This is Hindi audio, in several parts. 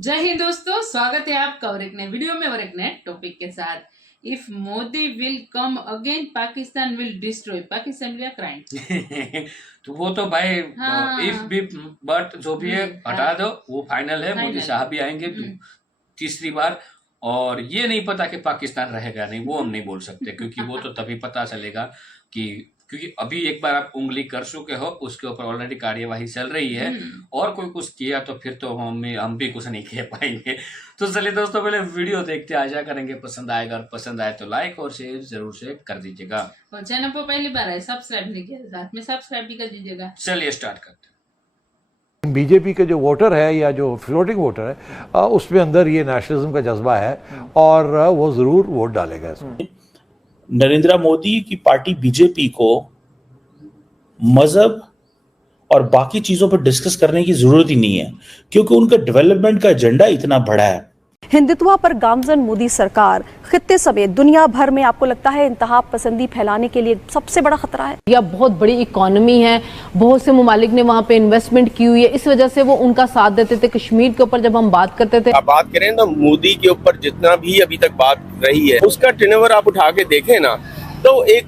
जय हिंद दोस्तों, स्वागत है आपका और एक नए वीडियो में और एक नए टॉपिक के साथ। If Modi will come again, Pakistan will destroy, Pakistan will crime. तो वो तो भाई इफ भी बट जो भी है हटा दो, वो फाइनल है। मोदी साहब भी आएंगे तीसरी बार। और ये नहीं पता कि पाकिस्तान रहेगा नहीं, वो हम नहीं बोल सकते, क्योंकि वो तो तभी पता चलेगा कि क्योंकि अभी एक बार आप उंगली कर चुके हो, उसके ऊपर ऑलरेडी कार्यवाही चल रही है। और कोई कुछ किया तो फिर तो हम भी कुछ नहीं कह पाएंगे। तो चलिए दोस्तों, पहले वीडियो देखते आजा करेंगे। पसंद आएगा और पसंद आए तो लाइक और शेयर जरूर से कर दीजिएगा। और चैनल पर पहली बार है, सब्सक्राइब नहीं किया, साथ में सब्सक्राइब भी कर दीजिएगा। चलिए स्टार्ट करते हैं। बीजेपी के जो वोटर है या जो फ्लोटिंग वोटर है, उसमें अंदर ये नेशनलिज्म का जज्बा है और वो ज़रूर वोट डालेगा इसमें। नरेंद्र मोदी की पार्टी बीजेपी को मजहब और बाकी चीजों पर डिस्कस करने की जरूरत ही नहीं है, क्योंकि उनका डेवलपमेंट का एजेंडा इतना बड़ा है। हिंदुत्व पर गामजन मोदी सरकार खित्ते समेत दुनिया भर में आपको लगता है इंतहा पसंदी फैलाने के लिए सबसे बड़ा खतरा है? या बहुत बड़ी इकोनॉमी है, बहुत से ममालिक ने वहाँ पे इन्वेस्टमेंट की हुई है, इस वजह से वो उनका साथ देते थे। कश्मीर के ऊपर जब हम बात करते थे, आप बात करें तो मोदी के ऊपर जितना भी अभी तक बात रही है, उसका टर्नओवर आप उठा के देखें ना, तो एक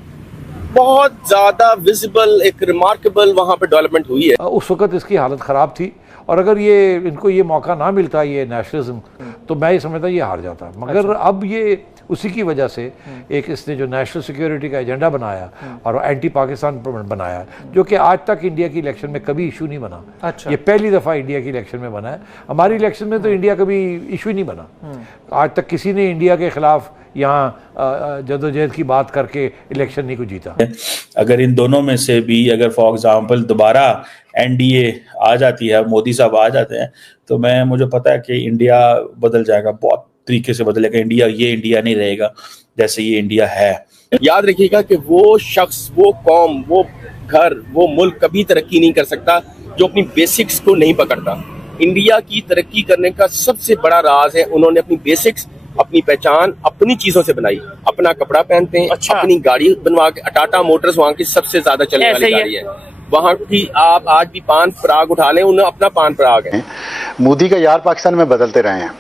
बहुत ज्यादा विजिबल, एक रिमार्केबल वहाँ पे डेवलपमेंट हुई है। उस वक्त इसकी हालत ख़राब थी और अगर ये इनको ये मौका ना मिलता, ये नेशनलिज्म, तो मैं ये समझता ये हार जाता। मगर अब ये उसी की वजह से एक इसने जो नेशनल सिक्योरिटी का एजेंडा बनाया और एंटी पाकिस्तान बनाया, जो कि आज तक इंडिया की इलेक्शन में कभी इशू नहीं बना। अच्छा। ये पहली दफ़ा इंडिया की इलेक्शन में बना है। हमारी इलेक्शन में तो इंडिया कभी इशू ही नहीं बना। आज तक किसी ने इंडिया के खिलाफ यहाँ जदोजहद की बात करके इलेक्शन नहीं को जीता। अगर इन दोनों में से भी अगर फॉर एग्जांपल दोबारा एनडीए आ जाती है, मोदी साहब आ जाते हैं, तो मुझे पता है कि इंडिया बदल जाएगा, बहुत तरीके से बदलेगा। इंडिया ये इंडिया नहीं रहेगा जैसे ये इंडिया है। याद रखिएगा कि वो शख्स, वो कौम, वो घर, वो मुल्क कभी तरक्की नहीं कर सकता जो अपनी बेसिक्स को नहीं पकड़ता। इंडिया की तरक्की करने का सबसे बड़ा राज है, उन्होंने अपनी बेसिक्स, अपनी पहचान अपनी चीजों से बनाई। अपना कपड़ा पहनते हैं। अच्छा। अपनी गाड़ी बनवा के, टाटा मोटर्स वहाँ की सबसे ज्यादा चलने वाली गाड़ी है। वहाँ की आप आज भी पान पराग उठा लें, उन्हें अपना पान पराग है। मोदी का यार पाकिस्तान में बदलते रहे हैं।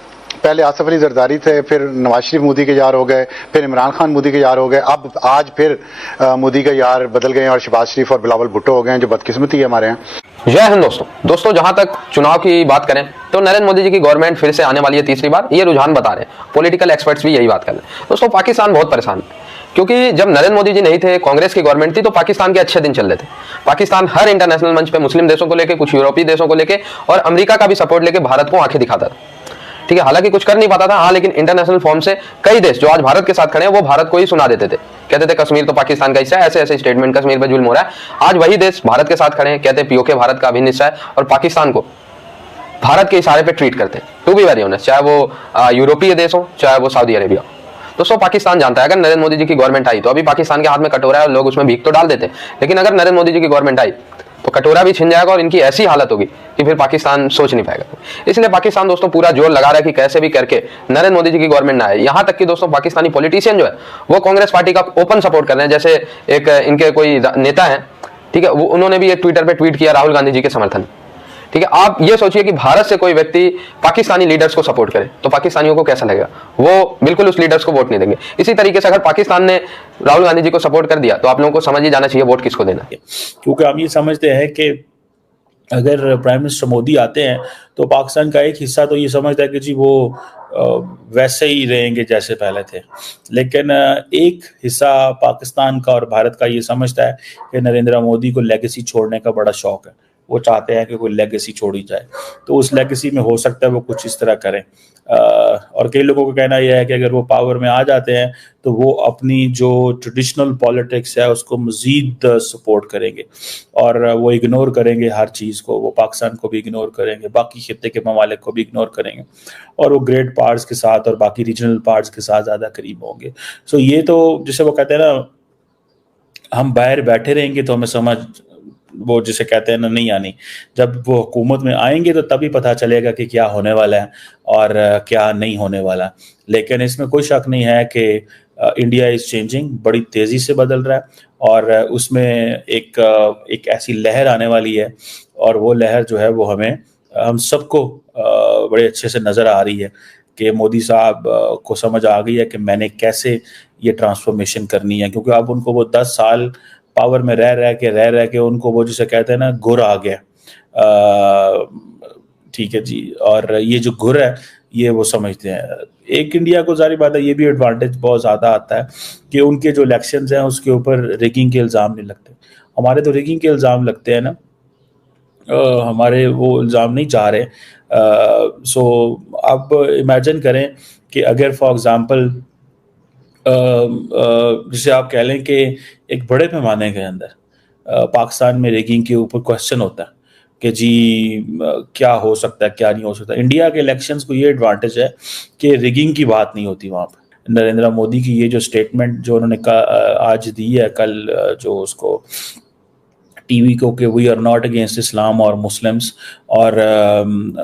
पहले आसिफ अली जरदारी थे, फिर नवाज शरीफ मोदी के यार हो गए, फिर इमरान खान मोदी के यार हो गए, अब आज फिर मोदी का यार बदल गए और शहबाज शरीफ और बिलावल भुट्टो हो गए हैं, जो बदकिस्मती है हमारे यहाँ। जय हिंद दोस्तों, जहां तक चुनाव की बात करें तो नरेंद्र मोदी जी की गवर्नमेंट फिर से आने वाली है तीसरी बार, ये रुझान बता रहे हैं। पॉलिटिकल एक्सपर्ट्स भी यही बात कर रहे हैं। दोस्तों, पाकिस्तान बहुत परेशान है, क्योंकि जब नरेंद्र मोदी जी नहीं थे, कांग्रेस की गवर्नमेंट थी, तो पाकिस्तान के अच्छे दिन चल रहे थे। पाकिस्तान हर इंटरनेशनल मंच पे मुस्लिम देशों को लेकर, कुछ यूरोपीय देशों को लेकर और अमेरिका का भी सपोर्ट लेकर भारत को आंखें दिखाता था। ठीक है, हालांकि कुछ कर नहीं पाता था, हाँ, लेकिन इंटरनेशनल फॉर्म से कई देश जो आज भारत के साथ खड़े हैं, वो भारत को ही सुना देते थे। कहते थे कश्मीर तो पाकिस्तान का हिस्सा है, ऐसे ऐसे स्टेटमेंट, कश्मीर पर जुल्म हो रहा है। आज वही देश भारत के साथ खड़े हैं, कहते हैं पीओके भारत का अभिन्न हिस्सा है, और पाकिस्तान को भारत के इशारे पे ट्रीट करते हैं। टू बी वेरी ऑनेस्ट, चाहे वो यूरोपीय देश हो, चाहे वो सऊदी अरेबिया। दोस्तों, पाकिस्तान जानता है अगर नरेंद्र मोदी जी की गवर्नमेंट आई तो अभी पाकिस्तान के हाथ में कटोरा है और लोग उसमें भीख तो डाल देते हैं, लेकिन अगर नरेंद्र मोदी जी की गवर्नमेंट आई तो कटोरा भी छिन जाएगा और इनकी ऐसी हालत होगी कि फिर पाकिस्तान सोच नहीं पाएगा। इसलिए पाकिस्तान दोस्तों पूरा जोर लगा रहा है कि कैसे भी करके नरेंद्र मोदी जी की गवर्नमेंट ना आए। यहां तक कि दोस्तों पाकिस्तानी पॉलिटिशियन जो है वो कांग्रेस पार्टी का ओपन सपोर्ट कर रहे हैं। जैसे एक इनके कोई नेता है, ठीक है, वो उन्होंने भी एक ट्विटर पे ट्वीट किया राहुल गांधी जी के समर्थन। ठीक है, आप ये सोचिए कि भारत से कोई व्यक्ति पाकिस्तानी लीडर्स को सपोर्ट करे तो पाकिस्तानियों को कैसा लगेगा, वो बिल्कुल उस लीडर्स को वोट नहीं देंगे। इसी तरीके से अगर पाकिस्तान ने राहुल गांधी जी को सपोर्ट कर दिया तो आप लोगों को समझ ही जाना चाहिए वोट किसको देना है। क्योंकि हम ये समझते हैं कि अगर प्राइम मिनिस्टर मोदी आते हैं तो पाकिस्तान का एक हिस्सा तो ये समझता है कि जी वो वैसे ही रहेंगे जैसे पहले थे, लेकिन एक हिस्सा पाकिस्तान का और भारत का ये समझता है कि नरेंद्र मोदी को लेगेसी छोड़ने का बड़ा शौक है। वो चाहते हैं कि कोई लेगेसी छोड़ी जाए, तो उस लेगेसी में हो सकता है वो कुछ इस तरह करें। और कई लोगों का कहना यह है कि अगर वो पावर में आ जाते हैं तो वो अपनी जो ट्रेडिशनल पॉलिटिक्स है उसको मजीद सपोर्ट करेंगे और वो इग्नोर करेंगे हर चीज़ को। वो पाकिस्तान को भी इग्नोर करेंगे, बाकी खित्ते के ममालिक को भी इग्नोर करेंगे और वो ग्रेट पार्ट्स के साथ और बाकी रीजनल पार्ट्स के साथ ज़्यादा करीब होंगे। सो ये तो जिसे वो कहते हैं ना, हम बाहर बैठे रहेंगे तो हमें समझ, वो जिसे कहते हैं ना, नहीं आनी। जब वो हुकूमत में आएंगे तो तभी पता चलेगा कि क्या होने वाला है और क्या नहीं होने वाला। लेकिन इसमें कोई शक नहीं है कि इंडिया इज चेंजिंग, बड़ी तेज़ी से बदल रहा है और उसमें एक ऐसी लहर आने वाली है और वो लहर जो है वो हमें हम सबको बड़े अच्छे से नज़र आ रही है कि मोदी साहब को समझ आ गई है कि मैंने कैसे ये ट्रांसफॉर्मेशन करनी है, क्योंकि अब उनको वो 10 साल पावर में रह रह के उनको वो जिसे कहते हैं ना गुर आ गया, ठीक है जी। और ये जो गुर है ये वो समझते हैं। एक इंडिया को जारी बात है ये भी एडवांटेज बहुत ज़्यादा आता है कि उनके जो इलेक्शंस हैं उसके ऊपर रिगिंग के इल्ज़ाम नहीं लगते। हमारे तो रिगिंग के इल्ज़ाम लगते हैं ना, हमारे वो इल्ज़ाम नहीं जा रहे। सो अब इमेजिन करें कि अगर फॉर एग्ज़ाम्पल जिसे आप कह लें कि एक बड़े पैमाने के अंदर पाकिस्तान में रिगिंग के ऊपर क्वेश्चन होता है कि जी क्या हो सकता है क्या नहीं हो सकता। इंडिया के इलेक्शंस को ये एडवांटेज है कि रिगिंग की बात नहीं होती वहाँ पर। नरेंद्र मोदी की ये जो स्टेटमेंट जो उन्होंने आज दी है, कल जो उसको टीवी को, कि we are not against Islam और मुस्लिम्स, और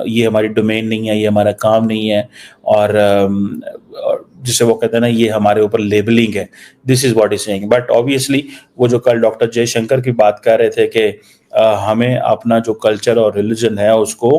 ये हमारी डोमेन नहीं है, ये हमारा काम नहीं है, और जिसे वो कहते हैं ना ये हमारे ऊपर लेबलिंग है, this is what is saying. But obviously वो जो कल डॉक्टर जयशंकर की बात कर रहे थे कि हमें अपना जो कल्चर और रिलीजन है उसको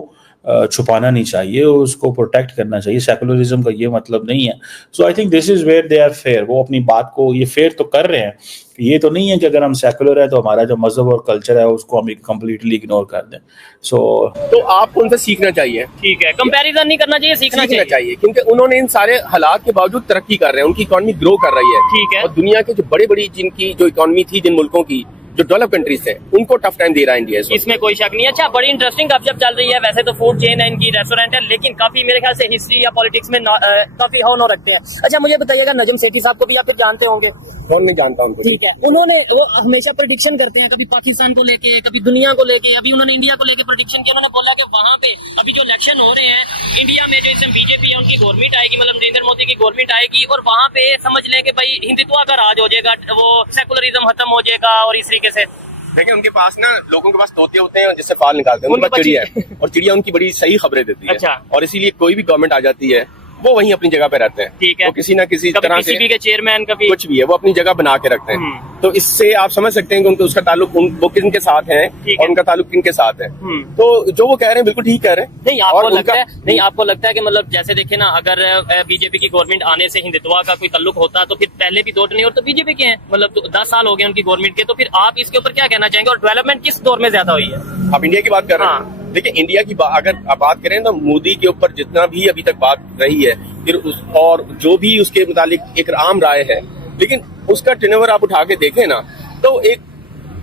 छुपाना नहीं चाहिए, उसको प्रोटेक्ट करना चाहिए। सेकुलरिज्म का ये मतलब नहीं है। So I think this is where they are fair. वो अपनी बात को ये फेयर तो कर रहे हैं, ये तो नहीं है कि अगर हम सेकुलर है तो हमारा जो मजहब और कल्चर है उसको हम कंप्लीटली इग्नोर कर दें। तो आपको उनसे सीखना चाहिए, ठीक है, कंपैरिजन नहीं करना चाहिए, सीखना चाहिए, क्योंकि उन्होंने इन सारे हालात के बावजूद तरक्की कर रहे हैं, उनकी इकोनॉमी ग्रो कर रही है, ठीक है। और दुनिया के जो बड़ी बड़ी जिनकी जो इकोनॉमी थी, जिन मुल्कों की जो डेवलप कंट्रीज थे, उनको टफ टाइम दे रहा है इंडिया। इसमें कोई शक नहीं है। अच्छा, बड़ी इंटरेस्टिंग गपशप चल रही है। वैसे तो फूड चेन है इनकी, रेस्टोरेंट है, लेकिन काफी मेरे ख्याल से हिस्ट्री या पॉलिटिक्स में काफी हौ रखते हैं। अच्छा, मुझे बताइएगा, नजम सेठी साहब को भी आप फिर जानते होंगे? कौन नहीं जानता उनको, ठीक है। उन्होंने वो हमेशा प्रेडिक्शन करते हैं, कभी पाकिस्तान को लेके, कभी दुनिया को लेके। अभी उन्होंने इंडिया को लेके प्रेडिक्शन किया। उन्होंने बोला कि वहां पे अभी जो इलेक्शन हो रहे हैं इंडिया में, जो इसमें बीजेपी है उनकी गवर्नमेंट आएगी, मतलब नरेंद्र मोदी की गवर्नमेंट आएगी, और वहां पे समझ लें कि भाई हिंदुत्व का राज हो जाएगा, वो सेकुलरिज्म खत्म हो जाएगा। और इस तरीके से देखिए, उनके पास ना लोगों के पास तोते होते हैं जिससे फाल निकालते हैं, उनके पास चिड़िया है, और चिड़िया उनकी बड़ी सही खबरें देती है। अच्छा। और इसीलिए कोई भी गवर्नमेंट आ जाती है वो वहीं अपनी जगह पे रहते हैं, ठीक है। तो किसी ना किसी तरह से के चेयरमैन कभी कुछ भी है वो अपनी जगह बना के रखते हैं। तो इससे आप समझ सकते हैं कि उनके उसका ताल्लुक वो किनके साथ है और उनका ताल्लुक किनके साथ है। तो जो वो कह रहे हैं बिल्कुल ठीक कह रहे हैं। नहीं, आपको लगता है नहीं, आपको लगता है कि मतलब जैसे देखे ना, अगर बीजेपी की गवर्नमेंट आने से हिंदुत्व का कोई ताल्लुक होता तो फिर पहले भी 2 नहीं, और तो बीजेपी के हैं, मतलब 10 साल हो गए उनकी गवर्नमेंट के, तो फिर आप इसके ऊपर क्या कहना चाहेंगे? और डेवलपमेंट किस दौर में ज्यादा हुई है? आप इंडिया की बात कर रहे हैं। देखिए, इंडिया की अगर आप बात करें तो मोदी के ऊपर जितना भी अभी तक बात रही है, फिर और जो भी उसके मुतालिक एक आम राय है, लेकिन उसका टर्नओवर आप उठा के देखें ना, तो एक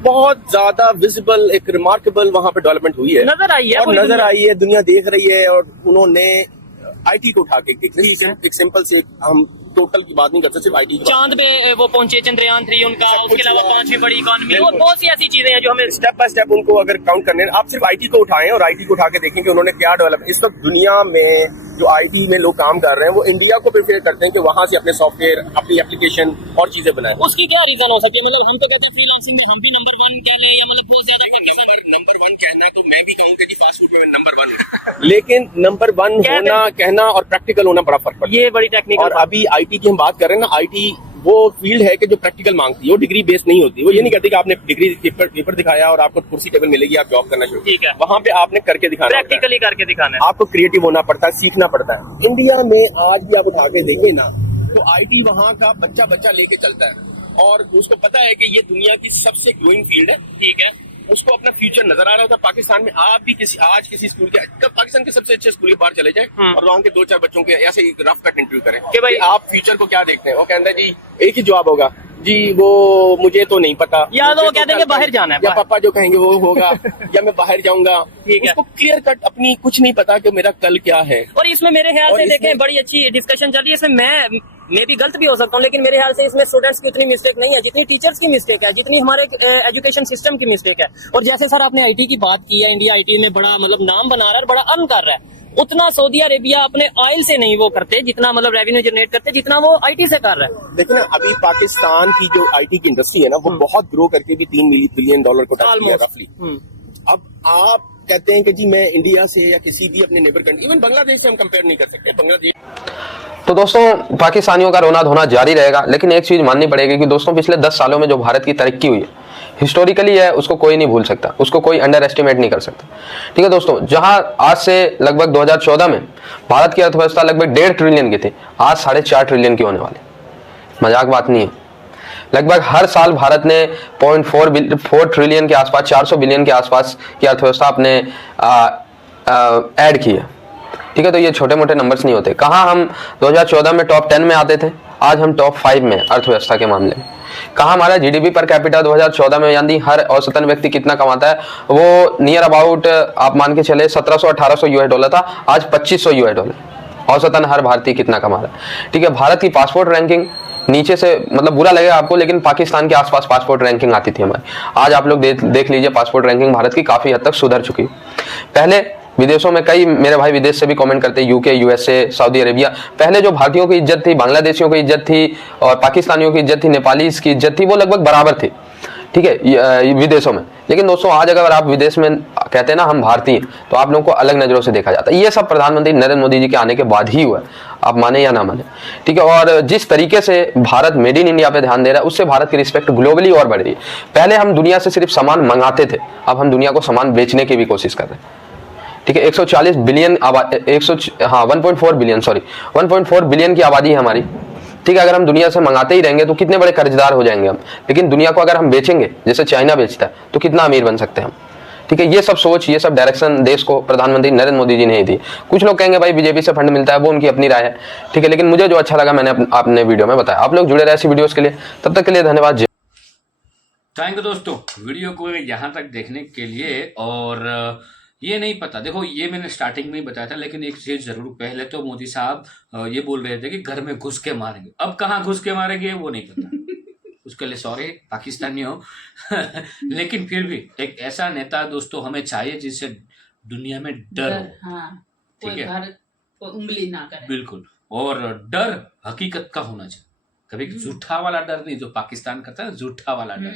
बहुत ज्यादा विजिबल, एक रिमार्केबल वहां पे डेवलपमेंट हुई है, नजर आई है, और नजर आई है, दुनिया देख रही है। और उन्होंने आईटी को उठा के एक सिंपल से, हम टोटल की बात नहीं करते, सिर्फ आईटी चांद पे वो पहुंचे, चंद्रयान 3 उनका, उसके अलावा 5वीं बड़ी इकोनॉमी, और बहुत सी ऐसी चीजें हैं जो हमें स्टेप बाय स्टेप उनको अगर काउंट करने, आप सिर्फ आईटी को उठाएं और आईटी को उठा के देखें कि उन्होंने क्या डेवलप। इस वक्त दुनिया में जो आईटी में लोग काम कर रहे हैं वो इंडिया को प्रेफर करते हैं कि वहां से अपने सॉफ्टवेयर, अपनी एप्लीकेशन और चीजें बनाएं। उसकी क्या रीजन हो सकती है? मतलब हम तो कहते हैं फ्रीलांसिंग में हम भी नंबर 1 कह लें, या मतलब बहुत ज्यादा नंबर 1 कहना, तो मैं भी कहूँगा कि फास्ट फूड में नंबर 1 लेकिन नंबर 1 होना, कहना और प्रैक्टिकल होना बड़ा फर्क पड़ता है। ये बड़ी टेक्निकल। और अभी आईटी की हम बात कर रहे हैं ना, आईटी वो फील्ड है कि जो प्रैक्टिकल मांगती है, वो डिग्री बेस्ड नहीं होती। वो ये नहीं कहती कि आपने डिग्री पेपर दिखाया और आपको कुर्सी टेबल मिलेगी, आप जॉब करना शुरू। ठीक है, वहां पे आपने करके दिखाना, प्रैक्टिकली करके दिखाना है। आपको क्रिएटिव होना पड़ता है, सीखना पड़ता है। इंडिया में आज भी आप उठा के देखिए ना, तो आईटी वहाँ का बच्चा लेके चलता है, और उसको पता है कि ये दुनिया की सबसे ग्रोइंग फील्ड है, ठीक है। उसको अपना फ्यूचर नजर आ रहा था। पाकिस्तान में आप भी किसी स्कूल के, पाकिस्तान के सबसे अच्छे स्कूल के बाहर चले जाए और वहाँ के 2-4 बच्चों के ऐसे ही रफ कट इंटरव्यू करें कि भाई आप फ्यूचर को क्या देखते हैं, वो कहता है जी एक ही जवाब होगा, जी वो मुझे तो नहीं पता, या तो वो कहते हैं बाहर जाना है, या पापा जो कहेंगे वो होगा, या मैं बाहर जाऊंगा। उसको क्लियर कट अपनी कुछ नहीं पता कि मेरा कल क्या है। और इसमें मेरे ख्याल से देखें बड़ी अच्छी डिस्कशन चल रही है। इसमें मैं भी गलत भी हो सकता हूँ, लेकिन मेरे ख्याल से इसमें स्टूडेंट्स की उतनी मिस्टेक नहीं है जितनी टीचर्स की मिस्टेक है, जितनी हमारे एजुकेशन सिस्टम की मिस्टेक है। और जैसे सर आपने आईटी की बात की है, इंडिया आईटी में बड़ा मतलब नाम बना रहा है और बड़ा अर्न कर रहा है, उतना सौदी अरेबिया अपने ऑयल से नहीं वो करते जितना, मतलब रेवेन्यू जनरेट करते जितना वो आईटी से कर रहा है। देखिए ना, अभी पाकिस्तान की जो आईटी की इंडस्ट्री है ना, वो बहुत ग्रो करके भी $3 बिलियन को टच किया रफली। अब आप कहते हैं कि जी मैं इंडिया से या किसी भी अपने नेबर कंट्री, इवन बांग्लादेश से हम कंपेयर नहीं कर सकते। बांग्लादेश तो दोस्तों, पाकिस्तानियों का रोना धोना जारी रहेगा, लेकिन एक चीज माननी पड़ेगी कि दोस्तों पिछले 10 सालों में जो भारत की तरक्की हुई है, हिस्टोरिकली है, उसको कोई नहीं भूल सकता, उसको कोई अंडर एस्टिमेट नहीं कर सकता। ठीक है दोस्तों, जहां आज से लगभग 2014 में भारत की अर्थव्यवस्था लगभग 1.5 ट्रिलियन की थी, आज 4.5 ट्रिलियन की होने वाली, मजाक बात नहीं है। लगभग हर साल भारत ने 0.4 ट्रिलियन के आसपास, 400 बिलियन के आसपास की अर्थव्यवस्था अपने ऐड की है। ठीक है, तो ये छोटे मोटे नंबर्स नहीं होते। कहाँ हम 2014 में टॉप 10 में आते थे, आज हम टॉप 5 में अर्थव्यवस्था के मामले में। कहाँ हमारा जीडीपी पर कैपिटा 2014 में, यानी हर औसतन व्यक्ति कितना कमाता है, वो नियर अबाउट आप मान के चले 1700-1800 यूएस डॉलर था, आज 2500 यूएस डॉलर औसतन हर भारतीय कितना कमा रहा है। ठीक है, भारत की पासपोर्ट रैंकिंग नीचे से, मतलब बुरा लगेगा आपको, लेकिन पाकिस्तान के आसपास पासपोर्ट रैंकिंग आती थी हमारी। आज आप लोग देख लीजिए, पासपोर्ट रैंकिंग भारत की काफी हद तक सुधर चुकी है। पहले विदेशों में, कई मेरे भाई विदेश से भी कमेंट करते हैं, यूके, यूएसए, सऊदी अरेबिया, पहले जो भारतीयों की इज्जत थी, बांग्लादेशियों की इज्जत थी और पाकिस्तानियों की इज्जत थी, नेपालीज की इज्जत थी, वो लगभग बराबर थी। ठीक है, विदेशों में। लेकिन दोस्तों आज अगर आप विदेश में कहते हैं ना हम भारतीय, तो आप लोगों को अलग नजरों से देखा जाता है। ये सब प्रधानमंत्री नरेंद्र मोदी जी के आने के बाद ही हुआ है, आप माने या ना माने। ठीक है, और जिस तरीके से भारत मेड इन इंडिया पे ध्यान दे रहा है, उससे भारत की रिस्पेक्ट ग्लोबली और बढ़ रही है। पहले हम दुनिया से सिर्फ सामान मंगाते थे, अब हम दुनिया को सामान बेचने की भी कोशिश कर रहे हैं। ठीक है, 140 बिलियन 1.4 बिलियन 1.4 बिलियन की आबादी है हमारी। ठीक है, अगर हम दुनिया से मंगाते ही रहेंगे तो कितने बड़े कर्जदार हो जाएंगे हम। लेकिन दुनिया को अगर हम बेचेंगे, जैसे चाइना बेचता है, तो कितना अमीर बन सकते हैं हम। ठीक है, ये सब सोच, ये सब डायरेक्शन देश को प्रधानमंत्री नरेंद्र मोदी जी ने ही दी। कुछ लोग कहेंगे भाई बीजेपी से फंड मिलता है, वो उनकी अपनी राय है। ठीक है, लेकिन मुझे जो अच्छा लगा मैंने अपने वीडियो में बताया। आप लोग जुड़े रहे ऐसी वीडियोस के लिए, तब तक के लिए धन्यवाद। थैंक यू दोस्तों, वीडियो को यहाँ तक देखने के लिए। और ये नहीं पता, देखो ये मैंने स्टार्टिंग में ही बताया था, लेकिन एक चीज जरूर, पहले तो मोदी साहब ये बोल रहे थे कि घर में घुस के मारेंगे, अब कहाँ घुस के मारेंगे वो नहीं पता। उसके लिए सॉरी पाकिस्तानी हो लेकिन फिर भी एक ऐसा नेता दोस्तों हमें चाहिए जिससे दुनिया में डर हो। हाँ, ठीक है, भारत को उंगली ना करे। बिल्कुल, और डर हकीकत का होना चाहिए, कभी झूठा वाला डर नहीं जो पाकिस्तान करता है, झूठा वाला डर।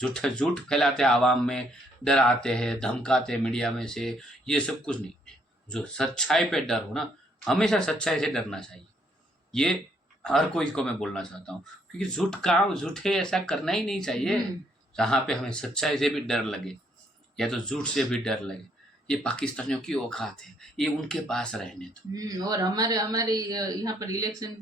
झूठ फैलाते हैं आवाम में, डराते हैं, धमकाते हैं मीडिया में से, ये सब कुछ नहीं। जो सच्चाई पे डर हो ना, हमेशा सच्चाई से डरना चाहिए। ये हर कोई को मैं बोलना चाहता हूँ, क्योंकि झूठे ऐसा करना ही नहीं चाहिए जहाँ पे हमें सच्चाई से भी डर लगे या तो झूठ से भी डर लगे। ये पाकिस्तानियों की औकात है, ये उनके पास रहने दो। और हमारे यहाँ पर इलेक्शन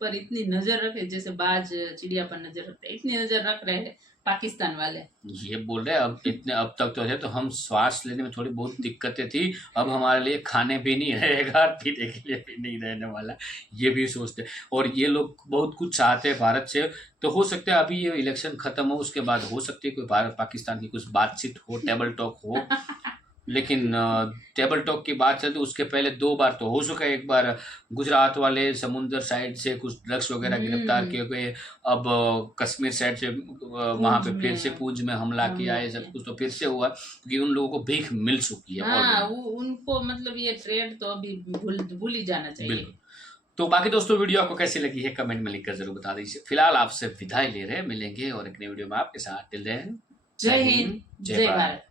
पर इतनी नजर रखे, जैसे बाज चिड़िया पर नजर रखते, इतनी नजर रख रहे हैं पाकिस्तान वाले। ये बोल रहे अब तक तो है, तो हम श्वास लेने में थोड़ी बहुत दिक्कतें थी, अब हमारे लिए खाने भी नहीं रहेगा, पीने के लिए भी नहीं रहने वाला, ये भी सोचते। और ये लोग बहुत कुछ चाहते हैं भारत से, तो हो सकता है अभी ये इलेक्शन खत्म हो, उसके बाद हो सकती है कोई भारत पाकिस्तान की कुछ बातचीत हो, टेबल टॉक हो। लेकिन टेबल टॉक की बात है तो उसके पहले 2 बार तो हो चुका है। एक बार गुजरात वाले समुंदर साइड से कुछ ड्रग्स वगैरह गिरफ्तार किए गए, अब कश्मीर साइड से वहां पे फिर से पूंछ में हमला किया है, सब कुछ तो फिर से हुआ, क्योंकि उन लोगों को भीख मिल चुकी है। उनको मतलब ये ट्रेड तो अभी भूल ही जाना चाहिए। तो बाकी दोस्तों वीडियो आपको कैसी लगी है कमेंट में लिखकर जरूर बता दीजिए। फिलहाल आपसे विदाई ले रहे हैं, मिलेंगे और एक नई वीडियो में आपके साथ। टिल देन, जय हिंद, जय भारत।